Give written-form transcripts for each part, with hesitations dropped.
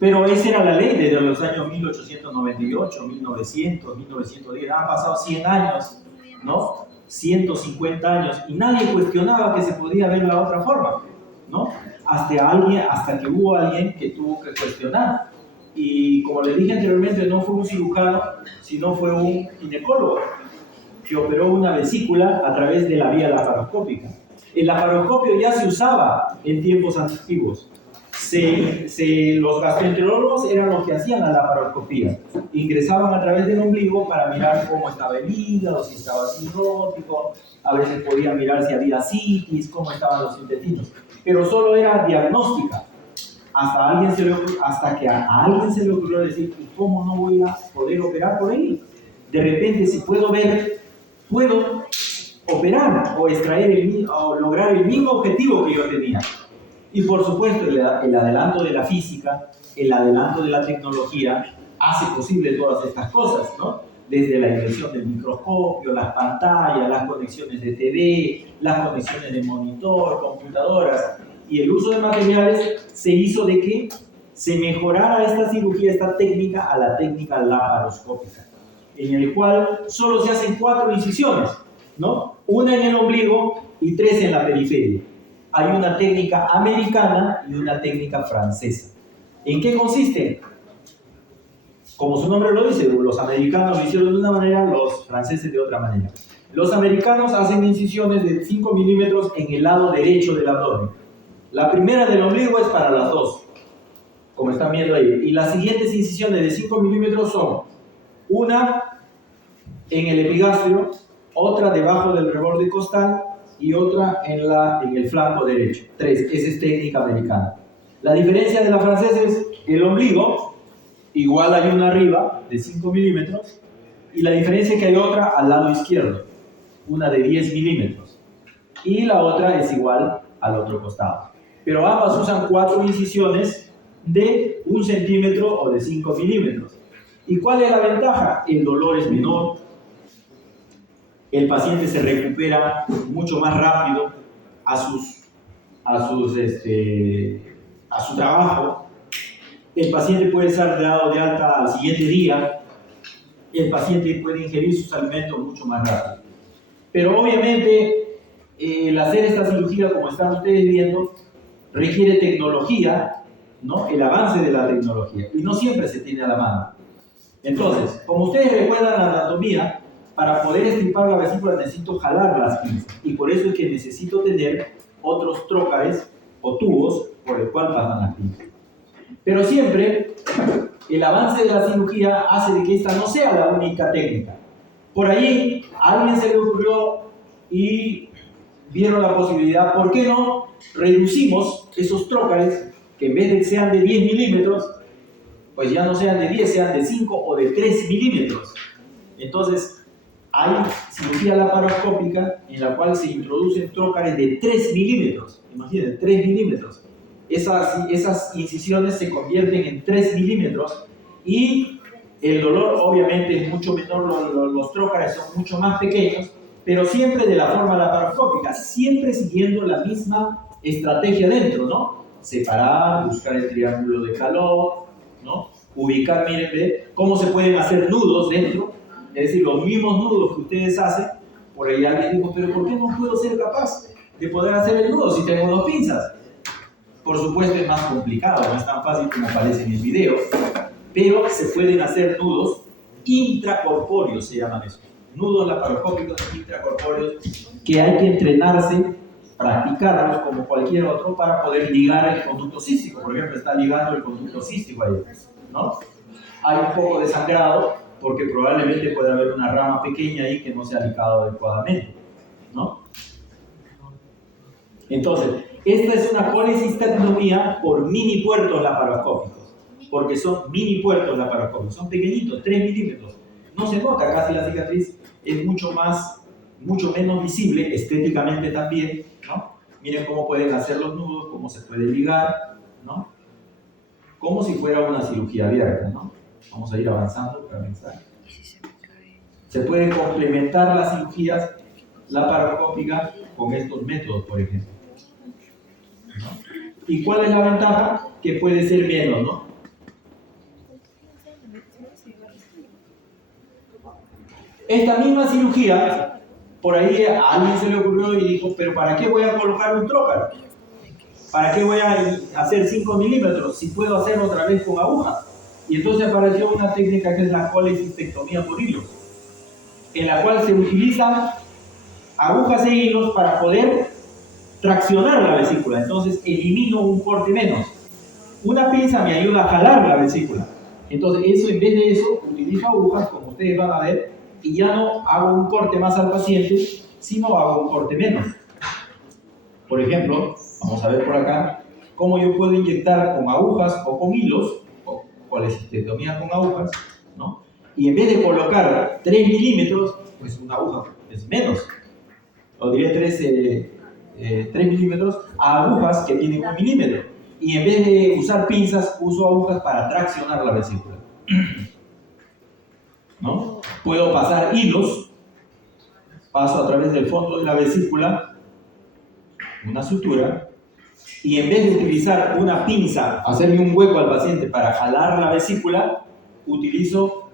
Pero esa era la ley desde los años 1898, 1900, 1910. Han pasado 100 años, ¿no? 150 años, y nadie cuestionaba que se podía ver la otra forma, ¿no? Hasta que hubo alguien que tuvo que cuestionar. Y como les dije anteriormente, no fue un cirujano, sino fue un ginecólogo que operó una vesícula a través de la vía laparoscópica. El laparoscopio ya se usaba en tiempos antiguos. Los gastroenterólogos eran los que hacían la laparoscopía. Ingresaban a través del ombligo para mirar cómo estaba el hígado, si estaba cirrótico, a veces podían mirar si había citis, cómo estaban los intestinos. Pero solo era diagnóstica. Hasta que a alguien se le ocurrió decir, ¿y cómo no voy a poder operar por ahí? De repente, si puedo ver, puedo operar o lograr el mismo objetivo que yo tenía. Y por supuesto, el adelanto de la física, el adelanto de la tecnología hace posible todas estas cosas, ¿no? Desde la invención del microscopio, las pantallas, las conexiones de TV, las conexiones de monitor, computadoras, y el uso de materiales se hizo de que se mejorara esta cirugía, esta técnica, a la técnica laparoscópica, en el cual solo se hacen 4 incisiones, ¿no? Una en el ombligo y 3 en la periferia. Hay una técnica americana y una técnica francesa. ¿En qué consiste? Como su nombre lo dice, los americanos lo hicieron de una manera, los franceses de otra manera. Los americanos hacen incisiones de 5 milímetros en el lado derecho del abdomen. La primera del ombligo es para las 2, como están viendo ahí. Y las siguientes incisiones de 5 milímetros son una en el epigastrio, otra debajo del reborde costal y otra en el flanco derecho. 3, esa es técnica americana. La diferencia de la francesa es el ombligo, igual hay una arriba de 5 milímetros, y la diferencia es que hay otra al lado izquierdo, una de 10 milímetros, y la otra es igual al otro costado. Pero ambas usan 4 incisiones de 1 centímetro o de 5 milímetros. ¿Y cuál es la ventaja? El dolor es menor, el paciente se recupera mucho más rápido a su trabajo, el paciente puede ser dado de alta al siguiente día, el paciente puede ingerir sus alimentos mucho más rápido. Pero obviamente el hacer esta cirugía, como están ustedes viendo, requiere tecnología, ¿no? El avance de la tecnología, y no siempre se tiene a la mano. Entonces, como ustedes recuerdan la anatomía, para poder extirpar la vesícula necesito jalar las pinzas, y por eso es que necesito tener otros trócares o tubos por el cual pasan las pinzas. Pero siempre el avance de la cirugía hace de que esta no sea la única técnica. Por ahí a alguien se le ocurrió y vieron la posibilidad, ¿por qué no reducimos esos trócares que en vez de que sean de 10 milímetros, pues ya no sean de 10, sean de 5 o de 3 milímetros? Entonces, hay cirugía laparoscópica en la cual se introducen trócares de 3 milímetros. Imagínense, 3 milímetros. Esas incisiones se convierten en 3 milímetros y el dolor obviamente es mucho menor, los trócares son mucho más pequeños, pero siempre de la forma laparoscópica, siempre siguiendo la misma estrategia dentro, ¿no? Separar, buscar el triángulo de calor, ¿no? Ubicar, miren, ¿ve? Cómo se pueden hacer nudos dentro, es decir, los mismos nudos que ustedes hacen. Por ahí alguien dijo, pero ¿por qué no puedo ser capaz de poder hacer el nudo si tengo 2 pinzas? Por supuesto es más complicado, no es tan fácil como aparece en el video, pero se pueden hacer nudos intracorpóreos, se llaman eso. Nudos laparoscópicos intracorpóreos que hay que entrenarse, practicarlos como cualquier otro para poder ligar el conducto cístico. Por ejemplo, está ligando el conducto cístico ahí, ¿no? Hay un poco de sangrado porque probablemente puede haber una rama pequeña ahí que no se ha ligado adecuadamente, ¿no? Entonces, esta es una colecistectomía por mini puertos laparoscópicos, porque son mini puertos laparoscópicos, son pequeñitos, 3 milímetros. No se nota casi la cicatriz, es mucho menos visible, estéticamente también, ¿no? Miren cómo pueden hacer los nudos, cómo se puede ligar, ¿no? Como si fuera una cirugía abierta, ¿no? Vamos a ir avanzando para avanzar. Se pueden complementar las cirugías laparoscópicas con estos métodos, por ejemplo, ¿no? ¿Y cuál es la ventaja? que puede ser menos, ¿no? Esta misma cirugía, por ahí a alguien se le ocurrió y dijo, pero ¿para qué voy a colocar un trocar? ¿Para qué voy a hacer 5 milímetros si puedo hacerlo otra vez con aguja? Y entonces apareció una técnica que es la colecistectomía por hilos, en la cual se utilizan agujas e hilos para poder traccionar la vesícula. Entonces elimino un corte menos. Una pinza me ayuda a jalar la vesícula. Entonces eso, en vez de eso, utilizo agujas, como ustedes van a ver, y ya no hago un corte más al paciente, sino hago un corte menos. Por ejemplo, vamos a ver por acá cómo yo puedo inyectar con agujas o con hilos, o colecistectomía con agujas, ¿no? Y en vez de colocar 3 milímetros, pues una aguja es menos. O diré 3 milímetros a agujas que tienen 1 milímetro. Y en vez de usar pinzas, uso agujas para traccionar la vesícula, ¿no? Puedo pasar hilos, paso a través del fondo de la vesícula, una sutura, y en vez de utilizar una pinza, hacerle un hueco al paciente para jalar la vesícula, utilizo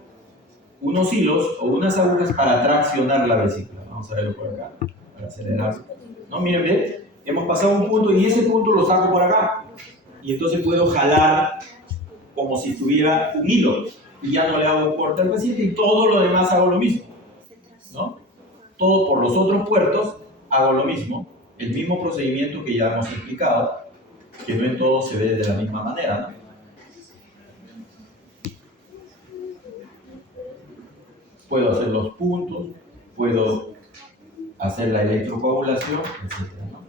unos hilos o unas agujas para traccionar la vesícula. Vamos a verlo por acá, para acelerar. ¿No? Miren, bien, hemos pasado un punto y ese punto lo saco por acá. Y entonces puedo jalar como si tuviera un hilo. Y ya no le hago corte al paciente y todo lo demás hago lo mismo, ¿no? Todo por los otros puertos hago lo mismo, el mismo procedimiento que ya hemos explicado, que no en todo se ve de la misma manera, ¿no? Puedo hacer los puntos, puedo hacer la electrocoagulación, etc., ¿no?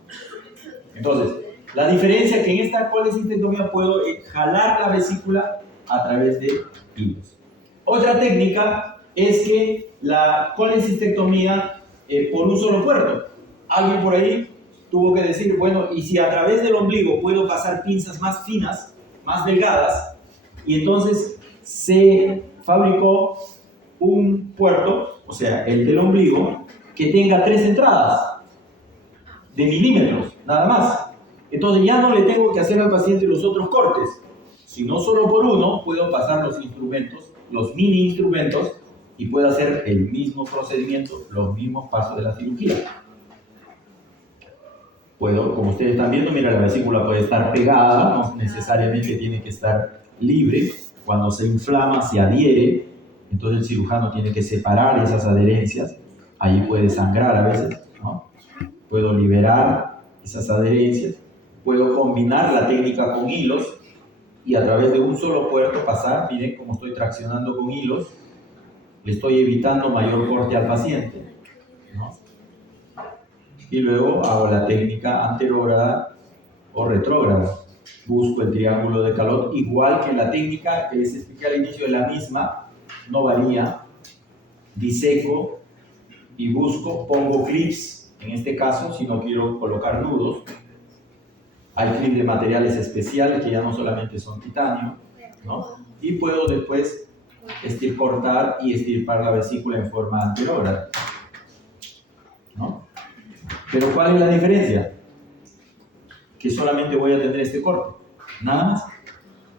Entonces, la diferencia es que en esta colecistectomía puedo jalar la vesícula a través de hilos. Otra técnica es que la colecistectomía por un solo puerto. Alguien por ahí tuvo que decir, bueno, y si a través del ombligo puedo pasar pinzas más finas, más delgadas, y entonces se fabricó un puerto, o sea, el del ombligo, que tenga 3 entradas de milímetros, nada más. Entonces ya no le tengo que hacer al paciente los otros cortes, sino solo por uno puedo pasar los instrumentos, los mini instrumentos, y puedo hacer el mismo procedimiento, los mismos pasos de la cirugía. Puedo, como ustedes están viendo, mira, la vesícula puede estar pegada, no necesariamente tiene que estar libre. Cuando se inflama, se adhiere, entonces el cirujano tiene que separar esas adherencias. Ahí puede sangrar a veces, ¿no? Puedo liberar esas adherencias. Puedo combinar la técnica con hilos y a través de un solo puerto pasar. Miren cómo estoy traccionando con hilos. Le estoy evitando mayor corte al paciente, ¿no? Y luego hago la técnica anterógrada o retrógrada. Busco el triángulo de Calot, igual que la técnica que les expliqué al inicio, de la misma, no varía. Diseco y busco, pongo clips, en este caso, si no quiero colocar nudos. Hay clips de materiales especiales que ya no solamente son titanio, ¿no? Y puedo después cortar y estirpar la vesícula en forma anterógrada, ¿no? Pero ¿cuál es la diferencia? Que solamente voy a tener este corte, nada más.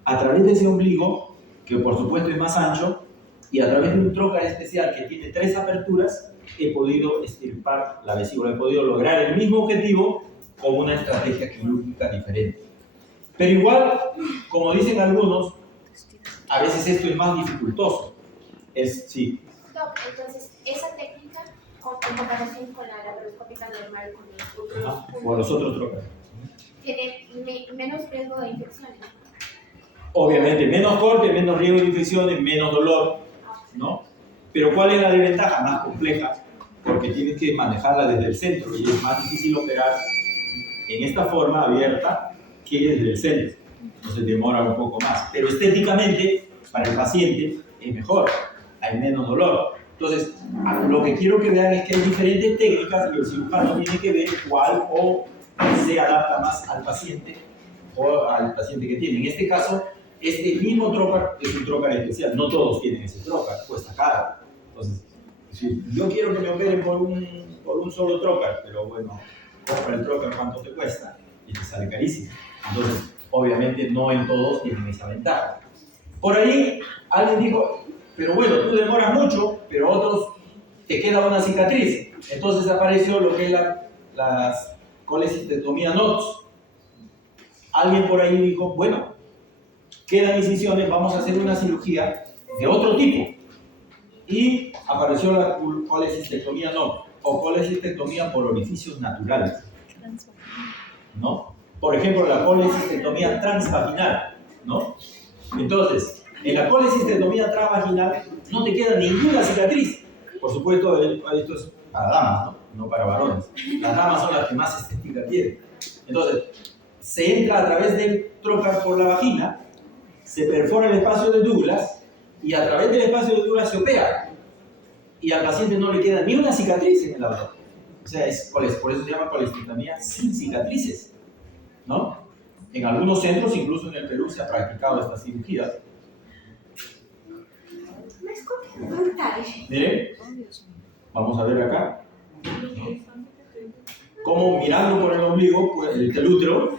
A través de ese ombligo, que por supuesto es más ancho, y a través de un trocar especial que tiene 3 aperturas, he podido estirpar la vesícula, he podido lograr el mismo objetivo con una estrategia quirúrgica diferente. Pero igual, como dicen algunos, a veces esto es más dificultoso. Sí. Doc, entonces, esa técnica, en comparación con la laparoscópica normal, con los otros trocas, tiene menos riesgo de infecciones. Obviamente, menos corte, menos riesgo de infecciones, menos dolor, ¿no? Pero ¿cuál es la desventaja? Más compleja, porque tienes que manejarla desde el centro y es más difícil operar en esta forma abierta que desde el centro. Entonces demora un poco más. Pero estéticamente, para el paciente, es mejor, hay menos dolor. Entonces, lo que quiero que vean es que hay diferentes técnicas y el cirujano tiene que ver cuál o se adapta más al paciente o al paciente que tiene. En este caso, este mismo trocar es un trocar especial. No todos tienen ese trocar, cuesta caro. Entonces, si yo quiero que me operen por un solo trocar, pero bueno, compra el trocar, ¿cuánto te cuesta? Y te sale carísimo. Entonces, obviamente no en todos tienen esa ventaja. Por ahí alguien dijo, pero bueno, tú demoras mucho, pero otros te queda una cicatriz. Entonces apareció lo que es la colecistectomía NOTS. Alguien por ahí dijo, bueno, quedan incisiones, vamos a hacer una cirugía de otro tipo. Y apareció la colecistectomía NOTS, o colecistectomía por orificios naturales, ¿no? Por ejemplo, la colecistectomía transvaginal, ¿no? Entonces, en la colecistectomía transvaginal no te queda ninguna cicatriz. Por supuesto, esto es para damas, ¿no? No para varones. Las damas son las que más estética tienen. Entonces, se entra a través del trocar por la vagina, se perfora el espacio de Douglas y a través del espacio de Douglas se opera. Y al paciente no le queda ni una cicatriz en el abdomen. O sea, por eso se llama colecistectomía sin cicatrices, ¿no? En algunos centros, incluso en el Perú, se ha practicado esta cirugía. Miren, vamos a ver acá, ¿no? Cómo mirando por el ombligo, pues, el útero,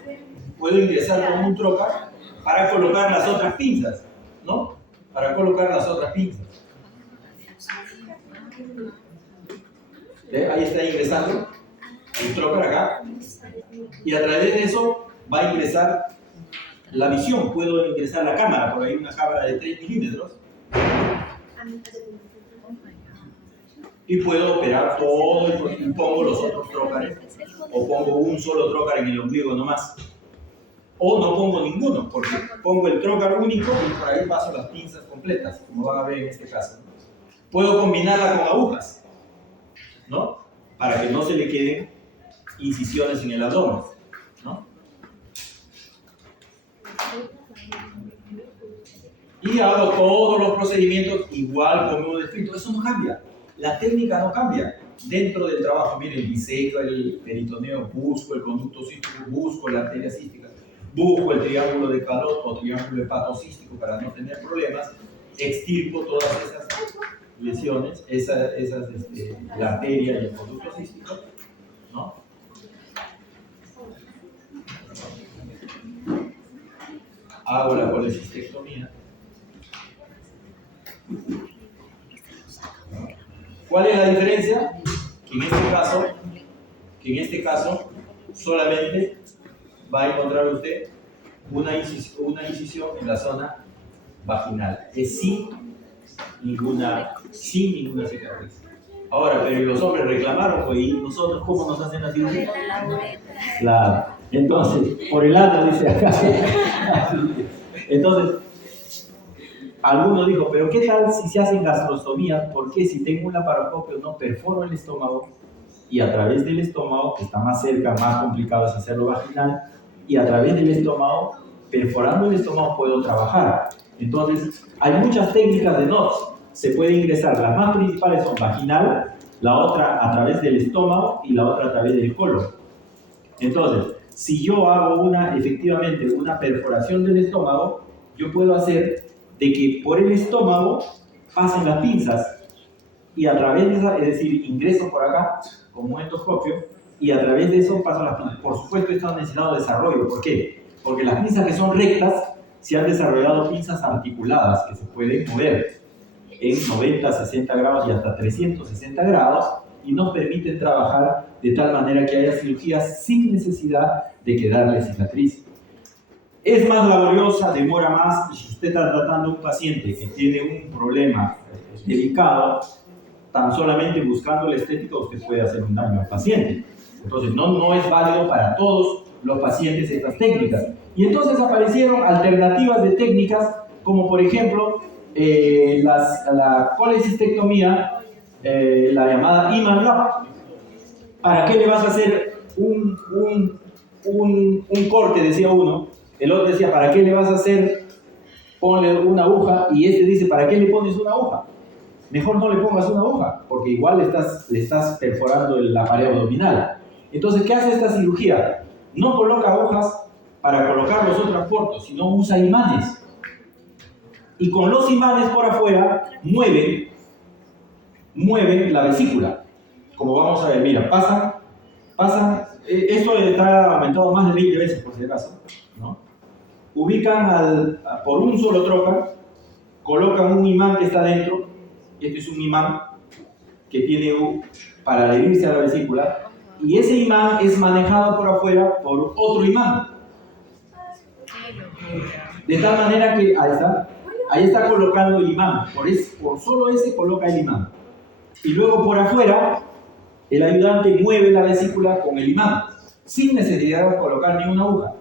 puedo ingresar con un trocar para colocar las otras pinzas, ¿no? Para colocar las otras pinzas. Ahí está ingresando el trocar acá, y a través de eso va a ingresar la visión. Puedo ingresar la cámara, porque hay una cámara de 3 milímetros, y puedo operar todo y pongo los otros trócares, o pongo un solo trócar en el ombligo nomás, o no pongo ninguno, porque pongo el trócar único y por ahí paso las pinzas completas, como van a ver en este caso. Puedo combinarla con agujas, ¿no? Para que no se le queden incisiones en el abdomen, ¿no? Y hago todos los procedimientos igual como hemos descrito. Eso no cambia. La técnica no cambia. Dentro del trabajo, miren, diseco el peritoneo, busco el conducto cístico, busco la arteria cística, busco el triángulo de Carot o triángulo hepatocístico para no tener problemas, extirpo todas esas lesiones, la arteria y el conducto cístico, ¿no? Hago la colecistectomía. ¿Cuál es la diferencia? Que en este caso solamente va a encontrar usted una incisión en la zona vaginal, es sin ninguna cicatriz. Ahora, pero los hombres reclamaron, pues, ¿y nosotros cómo nos hacen la cirugía? Claro. Entonces, por el ano, dice acá. Entonces, alguno dijo, pero ¿qué tal si se hacen gastrostomías? ¿Por qué si tengo un laparoscopio no perforo el estómago y a través del estómago, que está más cerca, más complicado es hacerlo vaginal, y a través del estómago, perforando el estómago puedo trabajar? Entonces, hay muchas técnicas de NOTS. Se puede ingresar, las más principales son vaginal, la otra a través del estómago y la otra a través del colon. Entonces, si yo hago efectivamente una perforación del estómago, yo puedo hacer de que por el estómago pasen las pinzas y a través de esa, es decir, ingreso por acá con un endoscopio y a través de eso pasan las pinzas. Por supuesto, esto ha necesitado desarrollo. ¿Por qué? Porque las pinzas que son rectas se han desarrollado pinzas articuladas que se pueden mover en 90, 60 grados y hasta 360 grados y nos permiten trabajar de tal manera que haya cirugías sin necesidad de quedarle cicatriz. Es más laboriosa, demora más, y si usted está tratando a un paciente que tiene un problema delicado, tan solamente buscando la estética usted puede hacer un daño al paciente. Entonces no es válido para todos los pacientes estas técnicas. Y entonces aparecieron alternativas de técnicas como por ejemplo la colecistectomía, la llamada Iman Lap. ¿Para qué le vas a hacer un corte? Decía uno. El otro decía, ¿para qué le vas a hacer? Ponle una aguja. Y este dice, ¿para qué le pones una aguja? Mejor no le pongas una aguja, porque igual le estás perforando la pared abdominal. Entonces, ¿qué hace esta cirugía? No coloca agujas para colocar los otros puertos, sino usa imanes. Y con los imanes por afuera mueven la vesícula. Como vamos a ver, mira, pasan, esto está aumentado más de 20 veces por si acaso, ¿no? ubican por un solo trocar, colocan un imán que está dentro. Este es un imán que tiene para adherirse a la vesícula, y ese imán es manejado por afuera por otro imán. De tal manera que ahí está colocando el imán, por solo ese coloca el imán. Y luego por afuera, el ayudante mueve la vesícula con el imán, sin necesidad de colocar ni una aguja.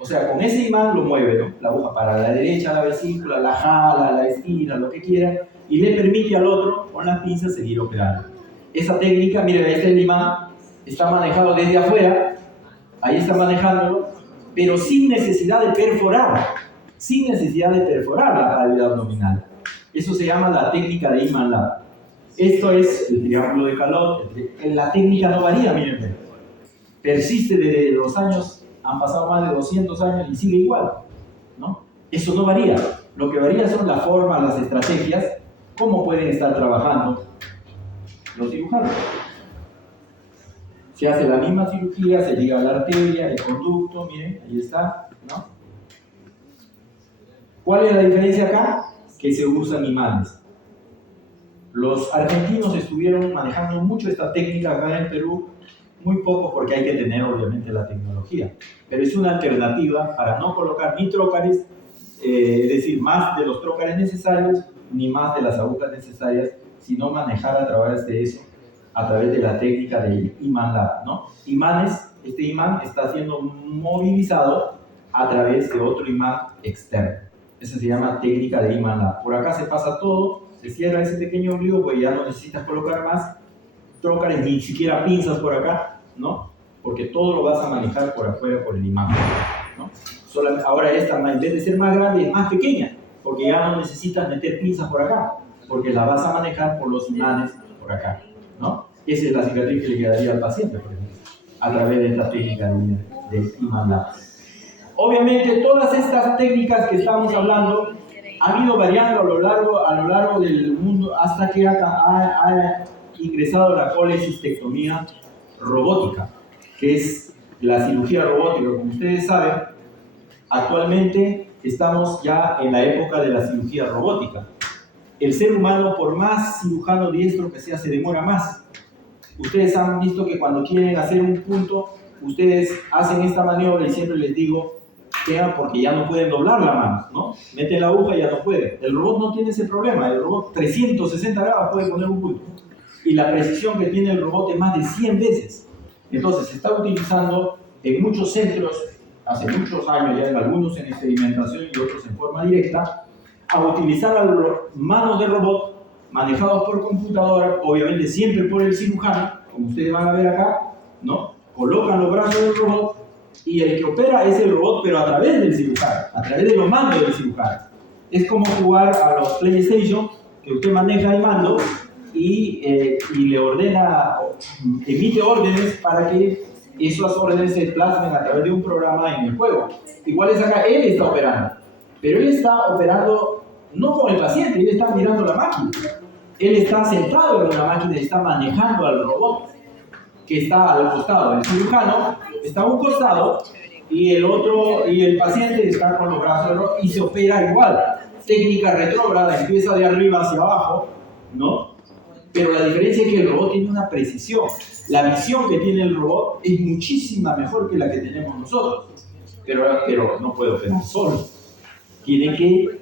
O sea, con ese imán lo mueve, ¿no? La aguja para la derecha la vesícula, la jala, la estira, lo que quiera, y le permite al otro, con las pinzas, seguir operando. Esa técnica, miren, ahí está el imán, está manejado desde afuera, ahí está manejándolo, pero sin necesidad de perforar la cavidad abdominal. Eso se llama la técnica de Iman Lab. Esto es el triángulo de Calot. La técnica no varía, miren, persiste desde los años, han pasado más de 200 años y sigue igual, ¿no? Eso no varía. Lo que varía son las formas, las estrategias, cómo pueden estar trabajando los cirujanos. Se hace la misma cirugía, se llega a la arteria, el conducto, miren, ahí está, ¿no? ¿Cuál es la diferencia acá? Que se usan imanes. Los argentinos estuvieron manejando mucho esta técnica acá en Perú, muy poco porque hay que tener obviamente la tecnología, pero es una alternativa para no colocar ni trócares, es decir, más de los trócares necesarios, ni más de las agujas necesarias, sino manejar a través de eso, a través de la técnica del Iman Lab, ¿no? Imanes, este imán está siendo movilizado a través de otro imán externo. Esa se llama técnica de Iman Lab. Por acá se pasa todo, se cierra ese pequeño ombligo, pues ya no necesitas colocar más trócares, ni siquiera pinzas por acá, ¿no? Porque todo lo vas a manejar por afuera por el imán, ¿no? Ahora esta, en vez de ser más grande, es más pequeña, porque ya no necesitas meter pinzas por acá, porque la vas a manejar por los imanes por acá, ¿no? Esa es la cicatriz que le quedaría al paciente, por ejemplo, a través de esta técnica de Iman Lab. Obviamente, todas estas técnicas que estamos hablando han ido variando a lo largo del mundo hasta que ha ingresado la colecistectomía robótica, que es la cirugía robótica. Como ustedes saben, actualmente estamos ya en la época de la cirugía robótica. El ser humano, por más cirujano diestro que sea, se demora más. Ustedes han visto que cuando quieren hacer un punto, ustedes hacen esta maniobra y siempre les digo, porque ya no pueden doblar la mano, ¿no? Meten la aguja y ya no pueden. El robot no tiene ese problema. El robot 360 grados puede poner un punto. Y la precisión que tiene el robot es más de 100 veces. Entonces, se está utilizando en muchos centros, hace muchos años ya, en algunos en experimentación y otros en forma directa, a utilizar a las manos de robot manejados por computadora, obviamente siempre por el cirujano, como ustedes van a ver acá, ¿no? Colocan los brazos del robot y el que opera es el robot, pero a través del cirujano, a través de los mandos del cirujano. Es como jugar a los PlayStation, que usted maneja el mando y le ordena, emite órdenes para que esas órdenes se plasmen a través de un programa en el juego. Igual es acá, él está operando, pero él está operando no con el paciente, él está mirando la máquina. Él está sentado en la máquina y está manejando al robot que está al costado. El cirujano está a un costado y el paciente está con los brazos y se opera igual. Técnica retrógrada, empieza de arriba hacia abajo, ¿no? Pero la diferencia es que el robot tiene una precisión. La visión que tiene el robot es muchísima mejor que la que tenemos nosotros. Pero no puede operar solo. Tiene que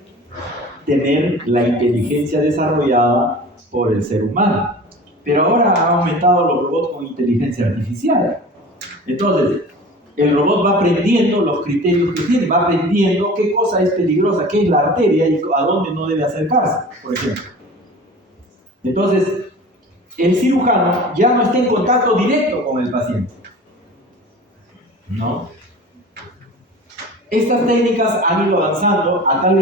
tener la inteligencia desarrollada por el ser humano. Pero ahora ha aumentado los robots con inteligencia artificial. Entonces, el robot va aprendiendo los criterios que tiene, va aprendiendo qué cosa es peligrosa, qué es la arteria y a dónde no debe acercarse, por ejemplo. Entonces, el cirujano ya no está en contacto directo con el paciente, ¿no? Estas técnicas han ido avanzando a tal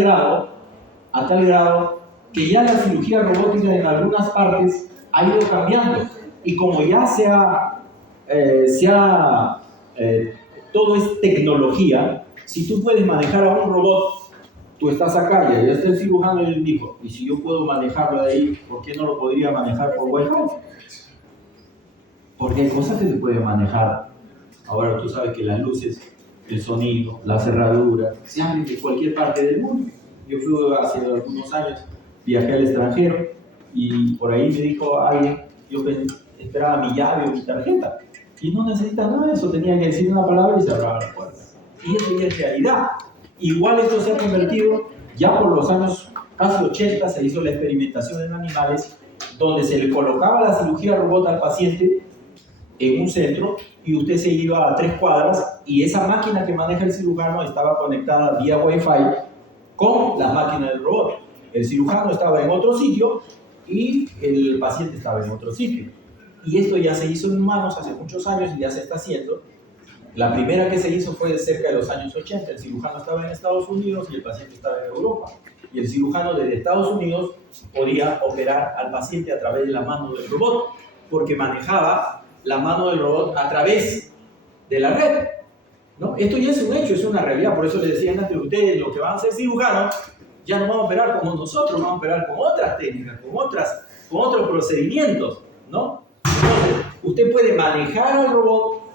grado que ya la cirugía robótica en algunas partes ha ido cambiando. Y como ya todo es tecnología, si tú puedes manejar a un robot, tú estás acá y allá está el cirujano y él dijo, y si yo puedo manejarlo de ahí, ¿por qué no lo podría manejar por Wi-Fi? Porque hay cosas que se pueden manejar. Ahora tú sabes que las luces el sonido, la cerradura, se abren de cualquier parte del mundo. Yo fui hace algunos años, viajé al extranjero y por ahí me dijo alguien, yo esperaba mi llave o mi tarjeta. Y no necesita nada de eso, tenía que decir una palabra y se cerraba la puerta. Y eso ya es realidad. Igual esto se ha convertido, ya por los años casi 80 se hizo la experimentación en animales, donde se le colocaba la cirugía robot al paciente en un centro y usted se iba a 3 cuadras y esa máquina que maneja el cirujano estaba conectada vía Wi-Fi con la máquina del robot. El cirujano estaba en otro sitio y el paciente estaba en otro sitio. Y esto ya se hizo en humanos hace muchos años y ya se está haciendo. La primera que se hizo fue cerca de los años 80. El cirujano estaba en Estados Unidos y el paciente estaba en Europa. Y el cirujano desde Estados Unidos podía operar al paciente a través de la mano del robot, porque manejaba la mano del robot a través de la red, ¿no? Esto ya es un hecho, es una realidad. Por eso les decía antes, ustedes, los que van a ser cirujanos, ya no van a operar como nosotros, van a operar con otras técnicas, con otros procedimientos, ¿no? Entonces, usted puede manejar al robot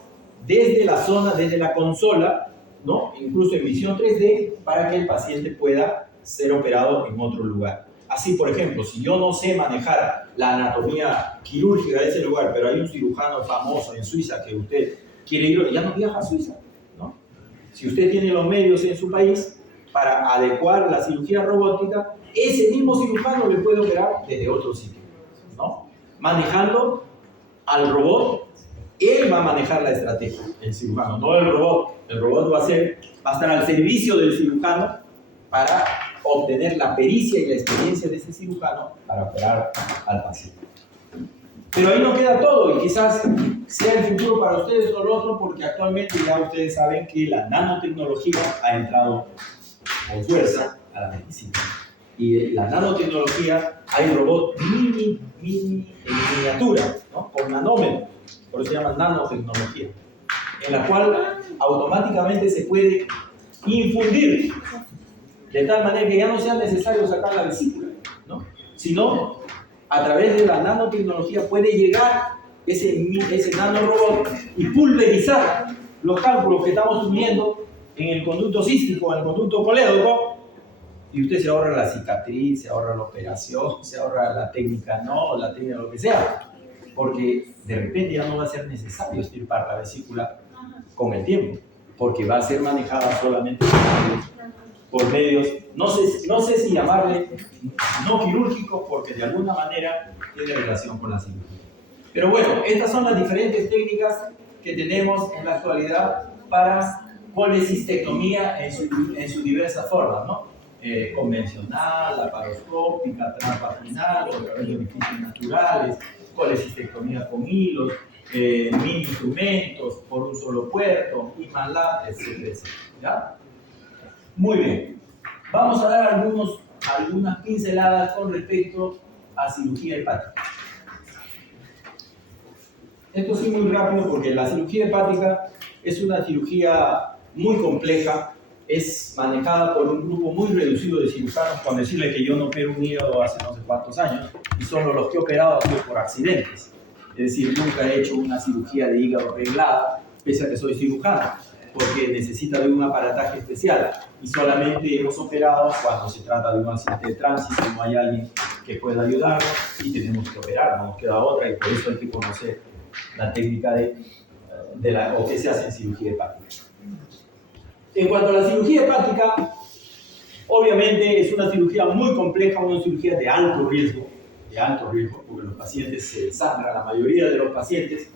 desde la zona, desde la consola, ¿no? Incluso en visión 3D, para que el paciente pueda ser operado en otro lugar. Así, por ejemplo, si yo no sé manejar la anatomía quirúrgica de ese lugar, pero hay un cirujano famoso en Suiza que usted quiere ir, ya no viaja a Suiza, ¿no? Si usted tiene los medios en su país para adecuar la cirugía robótica, ese mismo cirujano le puede operar desde otro sitio, ¿no? Manejando al robot, él va a manejar la estrategia, el cirujano, no el robot. El robot va a estar al servicio del cirujano para obtener la pericia y la experiencia de ese cirujano para operar al paciente. Pero ahí no queda todo y quizás sea el futuro para ustedes o lo otro, porque actualmente ya ustedes saben que la nanotecnología ha entrado con fuerza a la medicina. Y la nanotecnología, hay robots mini en miniatura, ¿no? Con nanómetros, por eso se llama nanotecnología, en la cual automáticamente se puede infundir de tal manera que ya no sea necesario sacar la vesícula, ¿no? Sino a través de la nanotecnología puede llegar ese nanorobot y pulverizar los cálculos que estamos teniendo en el conducto cístico, en el conducto colédoco, y usted se ahorra la cicatriz, se ahorra la operación, se ahorra la técnica la técnica lo que sea, porque de repente ya no va a ser necesario extirpar la vesícula con el tiempo, porque va a ser manejada solamente por medios, no sé si llamarle no quirúrgicos, porque de alguna manera tiene relación con la cirugía. Pero bueno, estas son las diferentes técnicas que tenemos en la actualidad para colecistectomía en sus diversas formas, ¿no? Convencional, laparoscópica, transvaginal, a través de orificios naturales, colecistectomía con hilos, mini instrumentos por un solo puerto, imán látex, etc. ¿Ya? Muy bien. Vamos a dar algunas pinceladas con respecto a cirugía hepática. Esto sí muy rápido porque la cirugía hepática es una cirugía muy compleja, es manejada por un grupo muy reducido de cirujanos, con decirle que yo no opero un hígado hace no sé cuántos años, y solo los que he operado han sido por accidentes. Es decir, nunca he hecho una cirugía de hígado reglada, pese a que soy cirujano, porque necesita de un aparataje especial, y solamente hemos operado cuando se trata de un accidente de tránsito, no hay alguien que pueda ayudarnos, y tenemos que operar, no nos queda otra, y por eso hay que conocer la técnica o que se hace en cirugía hepática. En cuanto a la cirugía hepática, obviamente es una cirugía muy compleja, una cirugía de alto riesgo, porque los pacientes se desangran. La mayoría de los pacientes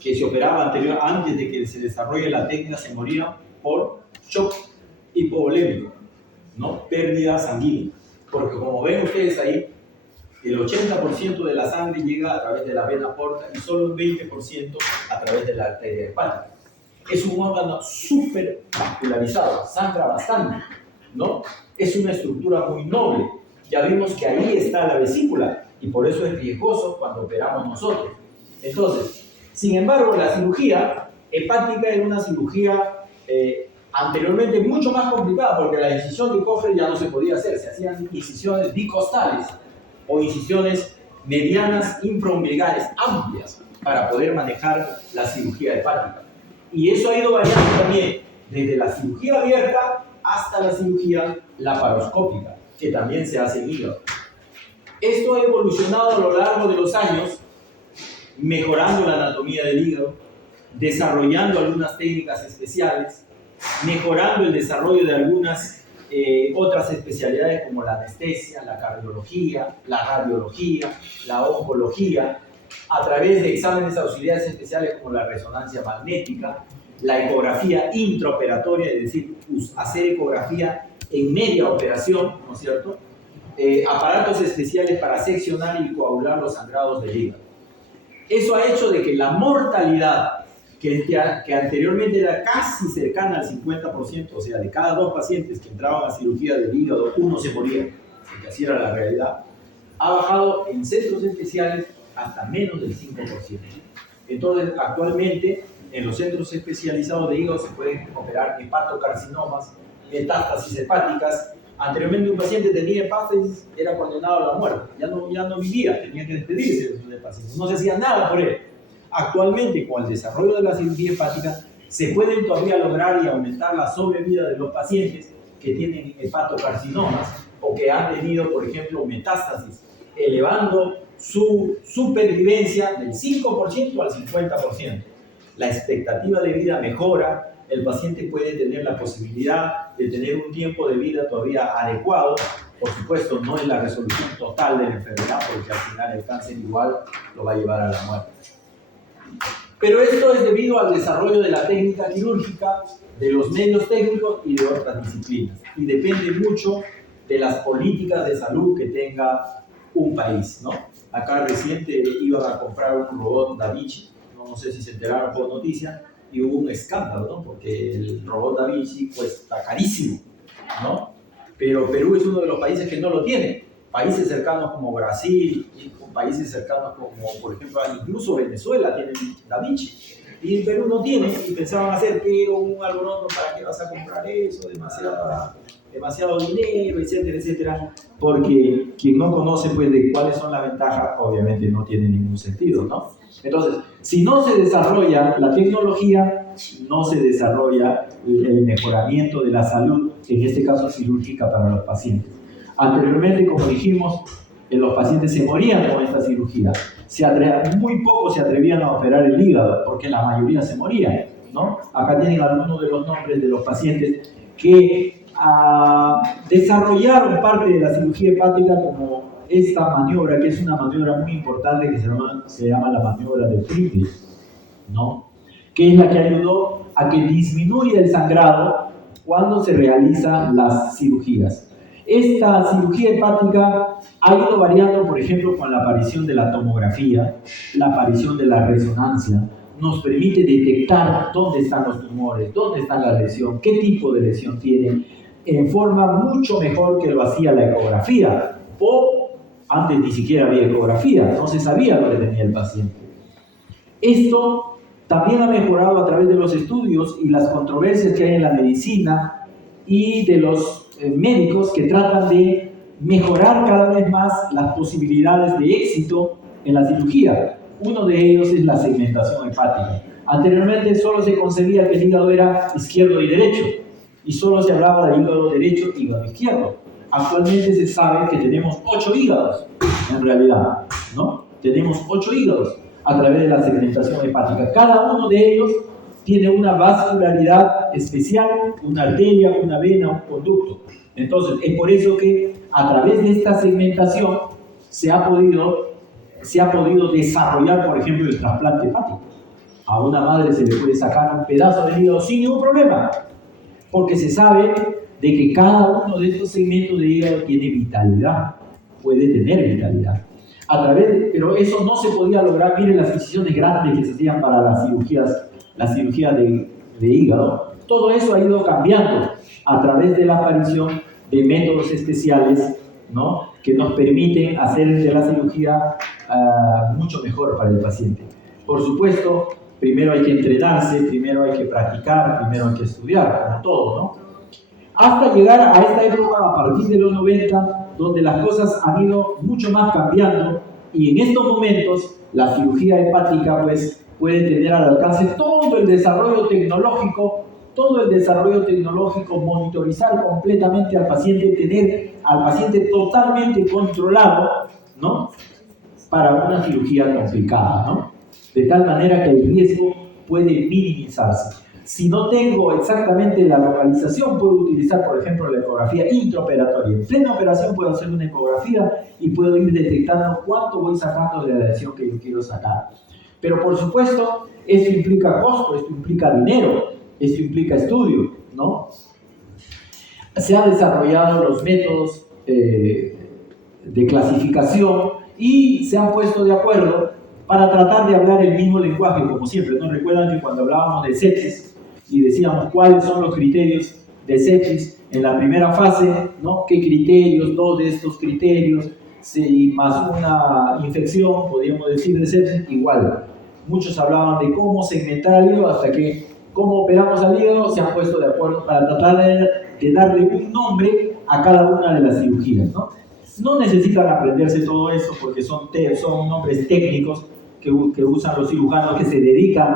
que se operaban antes de que se desarrolle la técnica se morían por shock hipovolémico, ¿no? Pérdida sanguínea. Porque como ven ustedes ahí, el 80% de la sangre llega a través de la vena porta y solo un 20% a través de la arteria hepática. Es un órgano súper vascularizado, sangra bastante, ¿no? Es una estructura muy noble. Ya vimos que ahí está la vesícula y por eso es riesgoso cuando operamos nosotros. Entonces, sin embargo, la cirugía hepática era una cirugía anteriormente mucho más complicada, porque la incisión de cofre ya no se podía hacer, se hacían incisiones bicostales o incisiones medianas infraumbilicales amplias para poder manejar la cirugía hepática. Y eso ha ido variando también. desde la cirugía abierta hasta la cirugía laparoscópica, que también se hace en hígado. Esto ha evolucionado a lo largo de los años, mejorando la anatomía del hígado, desarrollando algunas técnicas especiales, mejorando el desarrollo de algunas otras especialidades como la anestesia, la cardiología, la radiología, la oncología, a través de exámenes auxiliares especiales como la resonancia magnética, la ecografía intraoperatoria, es decir, hacer ecografía en media operación, ¿no es cierto? Aparatos especiales para seccionar y coagular los sangrados del hígado. Eso ha hecho de que la mortalidad, que anteriormente era casi cercana al 50%, o sea, de cada 2 pacientes que entraban a cirugía del hígado, 1 se moría, porque así era la realidad, ha bajado en centros especiales hasta menos del 5%. Entonces, actualmente, en los centros especializados de hígado se pueden operar hepatocarcinomas, metástasis hepáticas. Anteriormente un paciente tenía hepástasis, era condenado a la muerte, ya no vivía, tenía que despedirse de sus pacientes, no se hacía nada por él. Actualmente, con el desarrollo de la cirugía hepática, se pueden todavía lograr y aumentar la sobrevida de los pacientes que tienen hepatocarcinomas o que han tenido, por ejemplo, metástasis, elevando su supervivencia del 5% al 50%. La expectativa de vida mejora, el paciente puede tener la posibilidad de tener un tiempo de vida todavía adecuado. Por supuesto, no es la resolución total de la enfermedad, porque al final el cáncer igual lo va a llevar a la muerte. Pero esto es debido al desarrollo de la técnica quirúrgica, de los medios técnicos y de otras disciplinas. Y depende mucho de las políticas de salud que tenga un país, ¿no? Acá reciente iban a comprar un robot Da Vinci, no sé si se enteraron por noticia, y hubo un escándalo, ¿no? Porque el robot Da Vinci cuesta carísimo, ¿no? Pero Perú es uno de los países que no lo tiene. Países cercanos como Brasil, y países cercanos como, por ejemplo, incluso Venezuela tiene Da Vinci. Y Perú no tiene, y pensaban hacer, pero un alboroto, ¿para qué vas a comprar eso? Demasiado dinero, etcétera, etcétera. Porque quien no conoce, pues, de cuáles son las ventajas, obviamente no tiene ningún sentido, ¿no? Entonces, si no se desarrolla la tecnología, no se desarrolla el mejoramiento de la salud, en este caso cirúrgica para los pacientes. Anteriormente, como dijimos, los pacientes se morían con esta cirugía. Muy pocos se atrevían a operar el hígado, porque la mayoría se morían, ¿no? Acá tienen algunos de los nombres de los pacientes que desarrollaron parte de la cirugía hepática como esta maniobra, que es una maniobra muy importante que se llama la maniobra de Triple, ¿no? Que es la que ayudó a que disminuya el sangrado cuando se realizan las cirugías. Esta cirugía hepática ha ido variando, por ejemplo, con la aparición de la tomografía, la aparición de la resonancia. Nos permite detectar dónde están los tumores, dónde está la lesión, qué tipo de lesión tienen, en forma mucho mejor que lo hacía la ecografía. O antes ni siquiera había ecografía, no se sabía lo que tenía el paciente. Esto también ha mejorado a través de los estudios y las controversias que hay en la medicina y de los médicos que tratan de mejorar cada vez más las posibilidades de éxito en la cirugía. Uno de ellos es la segmentación hepática. Anteriormente solo se concebía que el hígado era izquierdo y derecho, y solo se hablaba de hígado derecho y hígado izquierdo. Actualmente se sabe que tenemos 8 hígados, en realidad, ¿no? Tenemos 8 hígados a través de la segmentación hepática. Cada uno de ellos tiene una vascularidad especial, una arteria, una vena, un conducto. Entonces, es por eso que a través de esta segmentación se ha podido desarrollar, por ejemplo, el trasplante hepático. A una madre se le puede sacar un pedazo de hígado sin ningún problema, porque se sabe de que cada uno de estos segmentos de hígado tiene vitalidad, puede tener vitalidad. Pero eso no se podía lograr. Miren las incisiones grandes que se hacían para la cirugía de hígado. Todo eso ha ido cambiando a través de la aparición de métodos especiales, ¿no? Que nos permiten hacer de la cirugía mucho mejor para el paciente. Por supuesto, primero hay que entrenarse, primero hay que practicar, primero hay que estudiar, como todo, ¿no? Hasta llegar a esta época, a partir de los 90, donde las cosas han ido mucho más cambiando, y en estos momentos la cirugía hepática pues, puede tener al alcance todo el desarrollo tecnológico todo el desarrollo tecnológico, monitorizar completamente al paciente, tener al paciente totalmente controlado, ¿no? Para una cirugía complicada, ¿no? De tal manera que el riesgo puede minimizarse. Si no tengo exactamente la localización, puedo utilizar, por ejemplo, la ecografía intraoperatoria. En plena operación puedo hacer una ecografía y puedo ir detectando cuánto voy sacando de la lesión que yo quiero sacar. Pero, por supuesto, esto implica costo, esto implica dinero, esto implica estudio, ¿no? Se han desarrollado los métodos de clasificación y se han puesto de acuerdo para tratar de hablar el mismo lenguaje, como siempre, ¿no? Recuerdan que cuando hablábamos de sepsis y decíamos cuáles son los criterios de sepsis en la primera fase, ¿no? ¿Qué criterios? Dos de estos criterios, más una infección, podríamos decir, de sepsis, igual. Muchos hablaban de cómo segmentar el hígado, hasta que cómo operamos al hígado, se han puesto de acuerdo para tratar de darle un nombre a cada una de las cirugías, ¿no? No necesitan aprenderse todo eso porque son nombres técnicos que usan los cirujanos que se dedican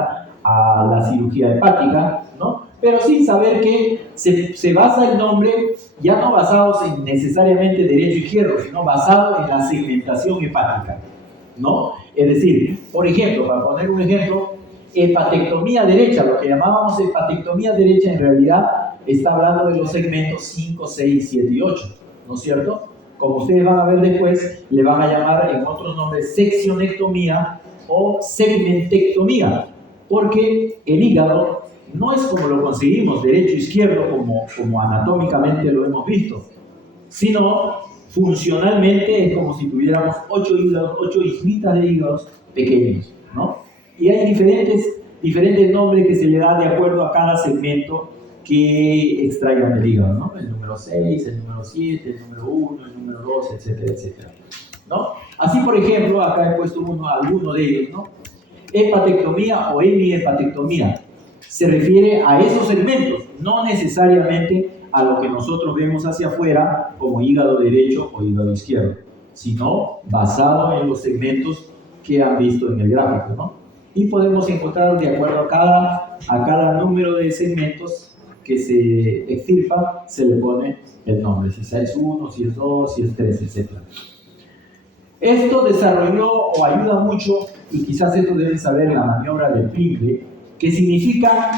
a la cirugía hepática, ¿no? Pero sí saber que se basa el nombre ya no basados en necesariamente derecho y izquierdo, sino basado en la segmentación hepática, ¿no? Es decir, por ejemplo, para poner un ejemplo, hepatectomía derecha, lo que llamábamos hepatectomía derecha en realidad está hablando de los segmentos 5, 6, 7 y 8, ¿no es cierto? Como ustedes van a ver después, le van a llamar en otros nombres seccionectomía o segmentectomía, porque el hígado no es como lo conseguimos, derecho e izquierdo, como anatómicamente lo hemos visto, sino funcionalmente es como si tuviéramos 8 islitas de hígados pequeños, ¿no? Y hay diferentes nombres que se le dan de acuerdo a cada segmento que extraigan del hígado, ¿no? El número 6, el número 7, el número 1, el número 2, etcétera, etcétera, ¿no? Así, por ejemplo, acá he puesto alguno de ellos, ¿no? Hepatectomía o hemihepatectomía se refiere a esos segmentos, no necesariamente a lo que nosotros vemos hacia afuera como hígado derecho o hígado izquierdo, sino basado en los segmentos que han visto en el gráfico, ¿no? Y podemos encontrar de acuerdo a cada número de segmentos que se extirpa, se le pone el nombre, si es 1, si es 2, si es 3, etc. Esto desarrolló o ayuda mucho, y quizás esto deben saber, la maniobra del Pringle, que significa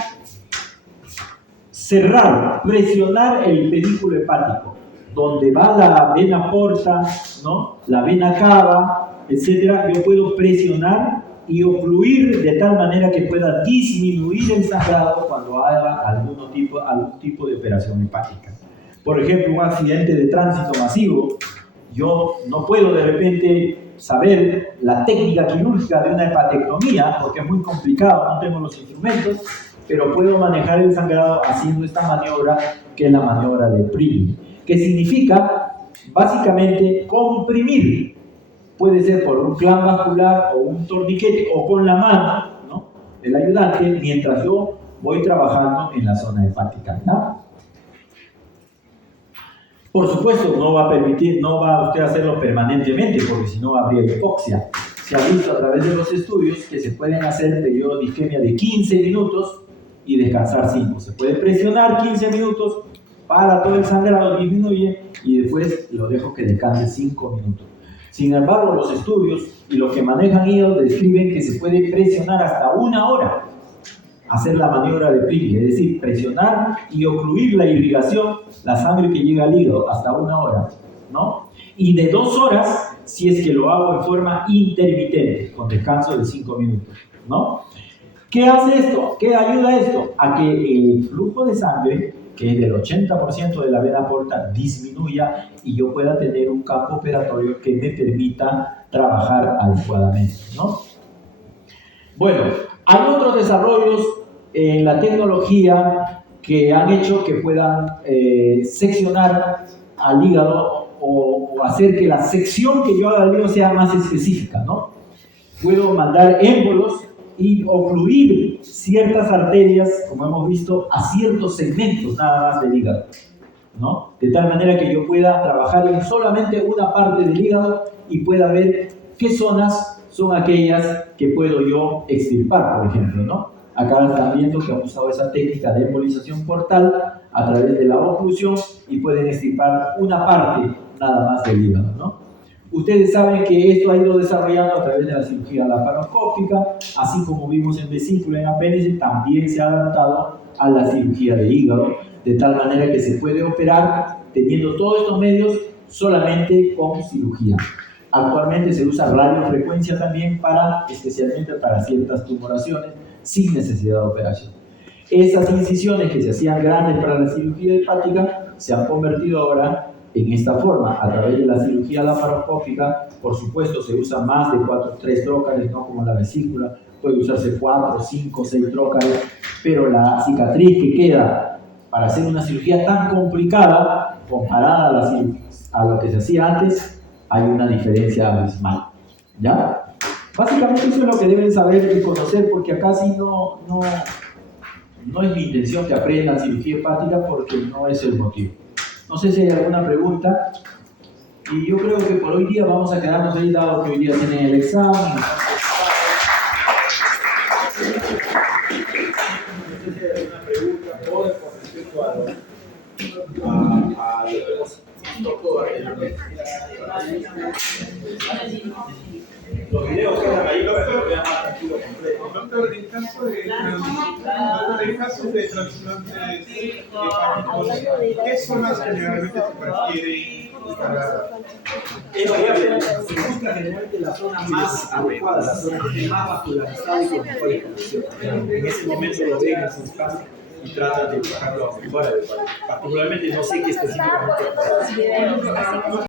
cerrar, presionar el pedículo hepático, donde va la vena porta, ¿no? La vena cava, etc. Yo puedo presionar y ocluir de tal manera que pueda disminuir el sangrado cuando haga algún tipo de operación hepática. Por ejemplo, un accidente de tránsito masivo, yo no puedo de repente saber la técnica quirúrgica de una hepatectomía porque es muy complicado, no tengo los instrumentos, pero puedo manejar el sangrado haciendo esta maniobra, que es la maniobra de Pringle, que significa básicamente comprimir. Puede ser por un clamp vascular o un torniquete o con la mano, ¿no?, del ayudante, mientras yo voy trabajando en la zona hepática, ¿no? Por supuesto, no va usted a hacerlo permanentemente, porque si no habría hipoxia. Se ha visto a través de los estudios que se pueden hacer periodos de isquemia de 15 minutos y descansar 5. Se puede presionar 15 minutos, para todo el sangrado, disminuye y después lo dejo que descanse 5 minutos. Sin embargo, los estudios y los que manejan hígado describen que se puede presionar hasta 1 hora, hacer la maniobra de Pringle, es decir, presionar y ocluir la irrigación, la sangre que llega al hígado, hasta 1 hora, ¿no? Y de 2 horas, si es que lo hago en forma intermitente, con descanso de 5 minutos, ¿no? ¿Qué hace esto? ¿Qué ayuda esto? A que el flujo de sangre, que es del 80% de la vena porta, disminuya y yo pueda tener un campo operatorio que me permita trabajar adecuadamente, ¿no? Bueno, hay otros desarrollos en la tecnología que han hecho que puedan seccionar al hígado o hacer que la sección que yo haga al hígado sea más específica, ¿no? Puedo mandar émbolos y ocluir ciertas arterias, como hemos visto, a ciertos segmentos nada más del hígado, ¿no? De tal manera que yo pueda trabajar en solamente una parte del hígado y pueda ver qué zonas son aquellas que puedo yo extirpar, por ejemplo, ¿no? Acá están viendo que han usado esa técnica de embolización portal a través de la oclusión y pueden extirpar una parte nada más del hígado, ¿no? Ustedes saben que esto ha ido desarrollando a través de la cirugía laparoscópica, así como vimos en vesícula y en apéndice, también se ha adaptado a la cirugía de hígado, de tal manera que se puede operar teniendo todos estos medios solamente con cirugía. Actualmente se usa radiofrecuencia también especialmente para ciertas tumoraciones, sin necesidad de operación. Esas incisiones que se hacían grandes para la cirugía hepática se han convertido ahora en esta forma, a través de la cirugía laparoscópica. Por supuesto, se usa más de 3 trócares, no como la vesícula, puede usarse 4, 5, 6 trócares, pero la cicatriz que queda para hacer una cirugía tan complicada, comparada a lo que se hacía antes, hay una diferencia abismal, ¿ya? Básicamente eso es lo que deben saber y conocer, porque acá sí no es mi intención que aprendan cirugía hepática, porque no es el motivo. No sé si hay alguna pregunta, y yo creo que por hoy día vamos a quedarnos ahí, dado que hoy día tienen el examen. No sé si hay alguna pregunta con respecto a los videos quedan ahí, pero vean más tranquilo completo. Doctor, en caso de trasplantes hepáticos, ¿qué zonas generalmente se requieren para...? Es variable. Se busca generalmente la zona más adecuada, la zona que esté más vascularizada y con mejores condiciones. En ese momento lo ven en su espacio y tratan de buscarlo mejor. Particularmente no sé qué específicamente.